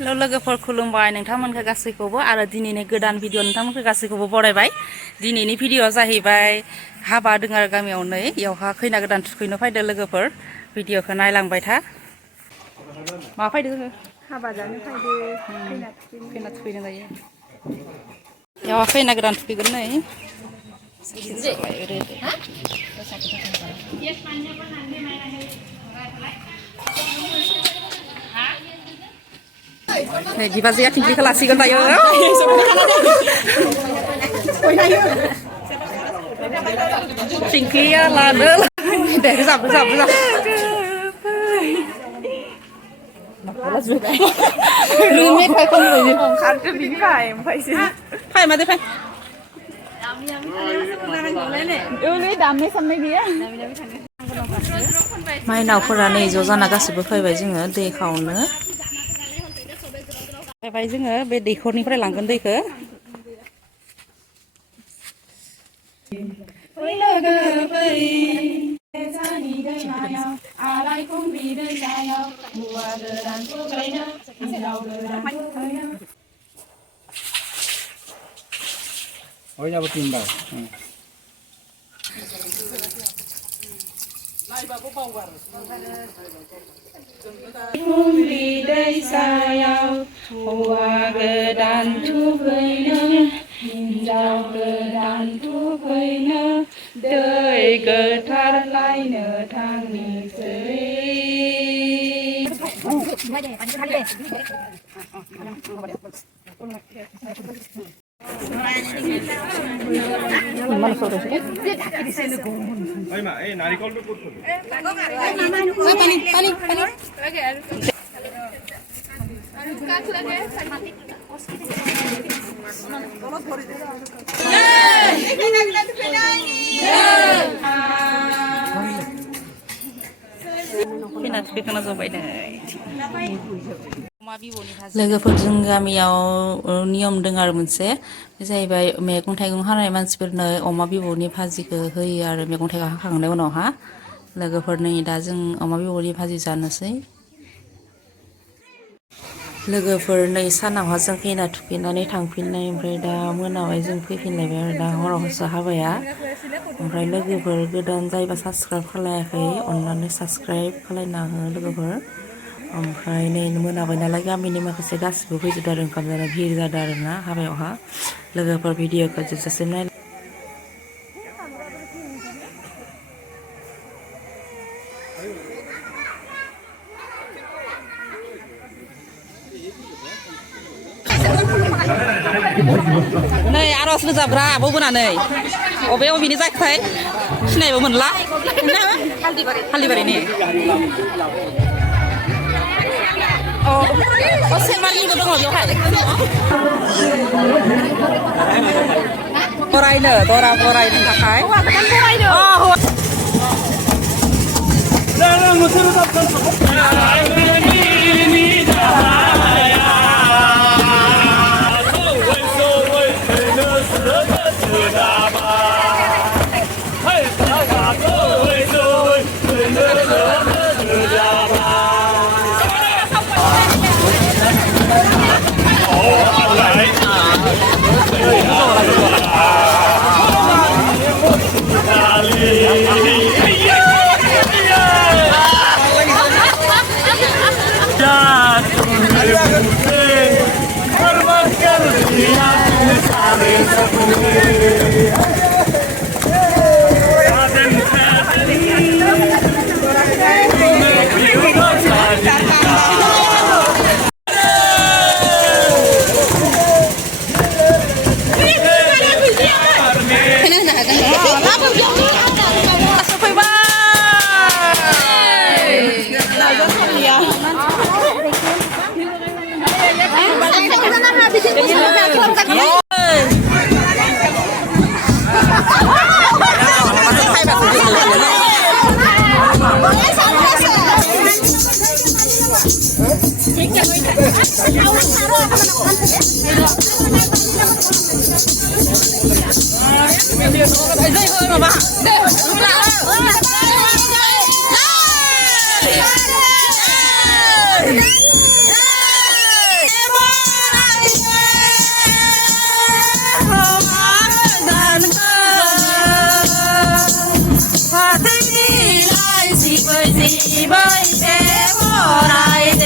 लोगोफोर खुलुमबाय नोंथांमोनखौ गासैखौबो आरो दिनैनि गोदान भिडिअ नोंथांमोनखौ गासैखौबो बरायबाय। दिनैनि भिडिअआ जाहैबाय हाबा दङ आरो गामियाव नै इयावहा खैना गोदान थुखैनो फैदो लोगोफोर भिडिअखौ नायलांबाय था। मा फैदो जोङो हाबा जानो फैदो खैना थुखैनो जायो इयाव खैना गोदान थुखैगोन नै नै बिबाजैया थिंख्लिखौ लासिगोन दायो थिंख्लिया लादो दे जाबो जाबो जाबो मेथाइ खनबाय खारदो बिनिफ्राय ओमफ्रायसो फाय मादे फाय दामनाय सामनाय गैया माइनावफोरा नै ज' जाना गासिबो फैबाय जोङो दै खावनो फैबाय जोङो बे दैखरनिफ्राय लांगोन दैखौ दैसायाव हौवा गोदान थुखैनो हिन्जाव गोदान थुखैनो दै गोथार लायनो थांनोसै लोगोफोरजों गामियाव नियम दं आरो मोनसे जाहैबाय मैगं थाइगं हानाय मानसिफोरनो अमा बिबुनि भाजिखौ होयो आरो मैगं थाइगं हाखांनायनि उनावहा लोगोफोरनि दा जों अमा बिबुनि भाजि जानोसै लोगोफोर नै सानावहा जों खैना थुखैनानै थांफिननाय ओमफ्राय दा मोनाबाय जों फैफिनलायबाय आरो दा हरावसो हाबाया ओमफ्राय लोगोफोर गोदान जायबा साबसक्राइब खालायाखै अननानै साबसक्राइब खालायना हो लोगोफोर ओमफ्राय नै मोनाबाय नालाय गामिनि माखासे गासिबो फैजोबदों आरो ओंखाम जानो भिर जादों आरो ना हाबायावहा लोगोफोर भिडिअखौ जोबजासिम नाय नै आर'ज रोजाबग्रा आब'बोनानै अबे अबेनि जाखोथाय सिनायबो मोनला हाल्दिबारिनि सेमालिबो दङ बेवहाय बरायनो दरा बरायनो थाखाय 이번에 보라이데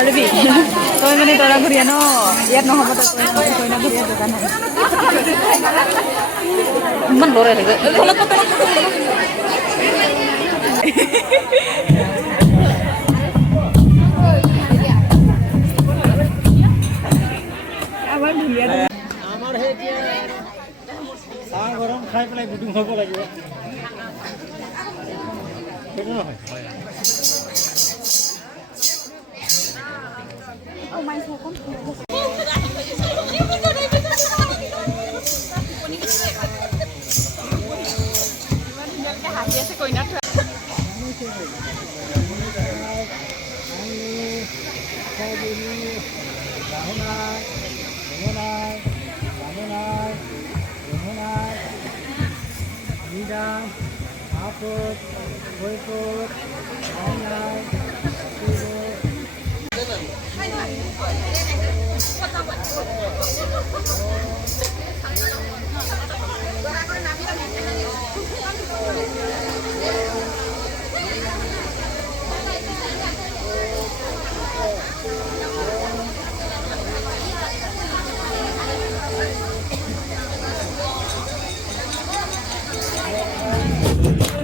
Lebih. Kau ini orang Korea no, lihat no apa tuh kau ini Korea tuh kan. Man lore deh. Tolong tolong. Awal dilihat. আমার হে যে চাহ গৰম খাই পেলাই গুদুম হ'ব লাগিব সেইটো নহয় Midang, Apot, Boykot, Online,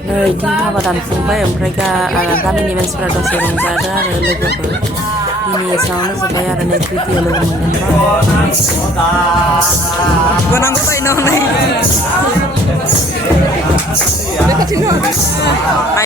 नै दिनहाबा दानफुंबाय ओमफ्राय गामिनि मानसिफ्रा दसे रंजादों आरो लोगोफोर दिनै एसेयावनो जोब्बाय आरो नेक्स्ट भिडिअ लोगो मोनगोनबा